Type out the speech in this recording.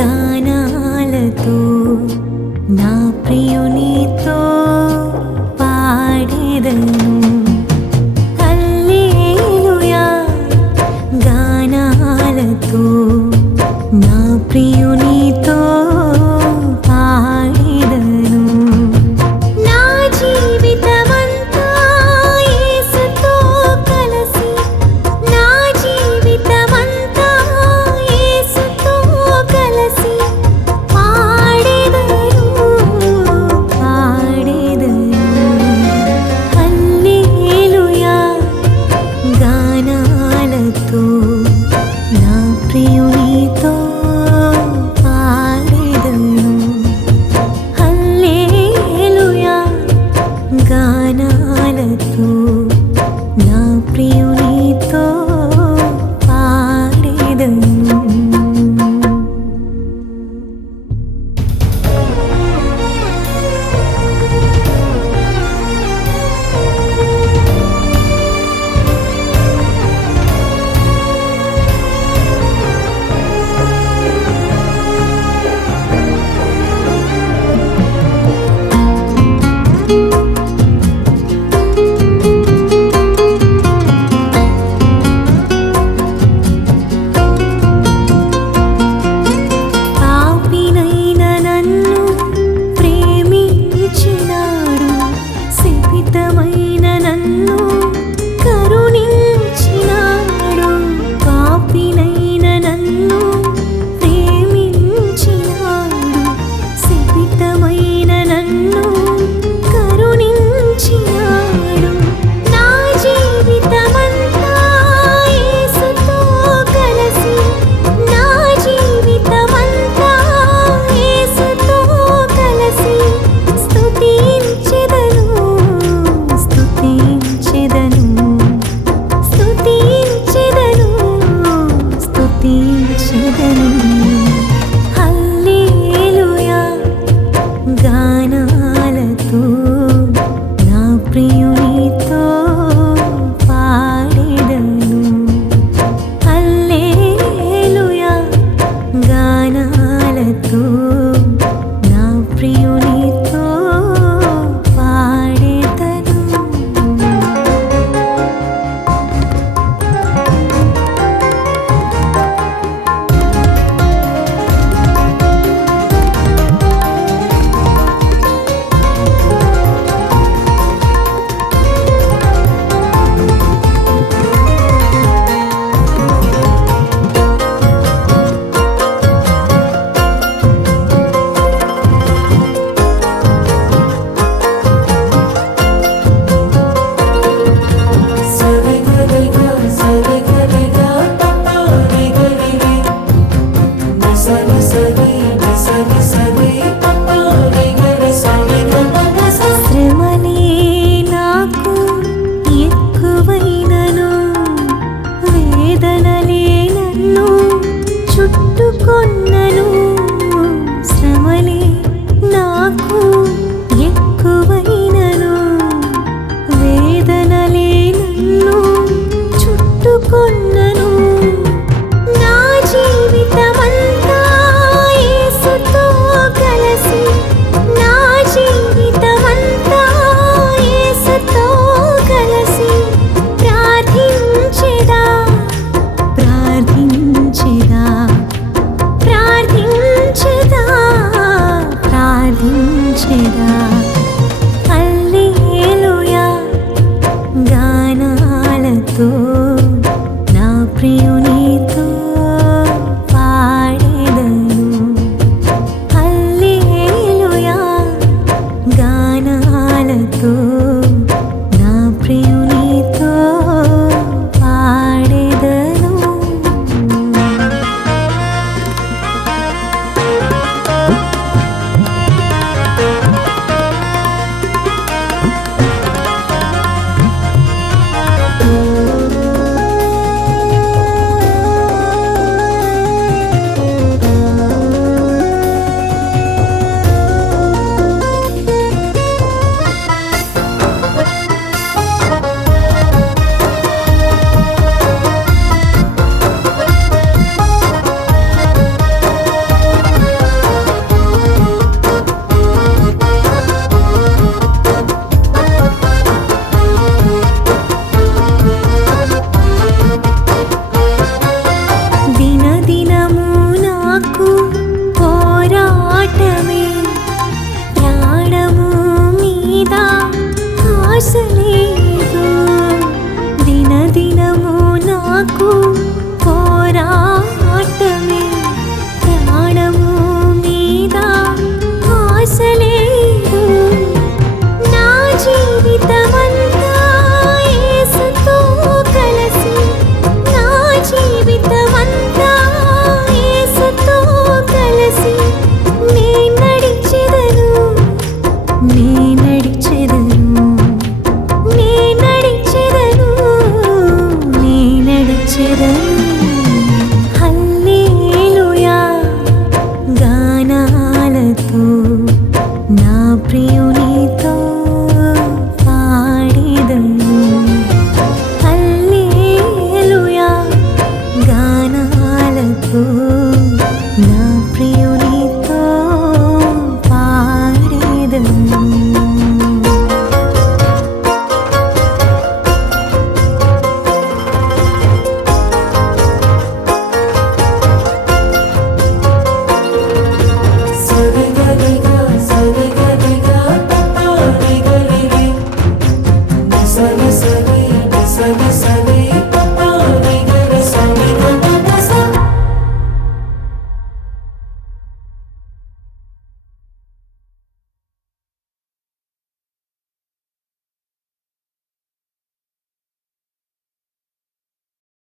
గానాలతో నా ప్రియునితో పాడేదను. హల్లెలూయా! గానాలతో నా ప్రియునితో See.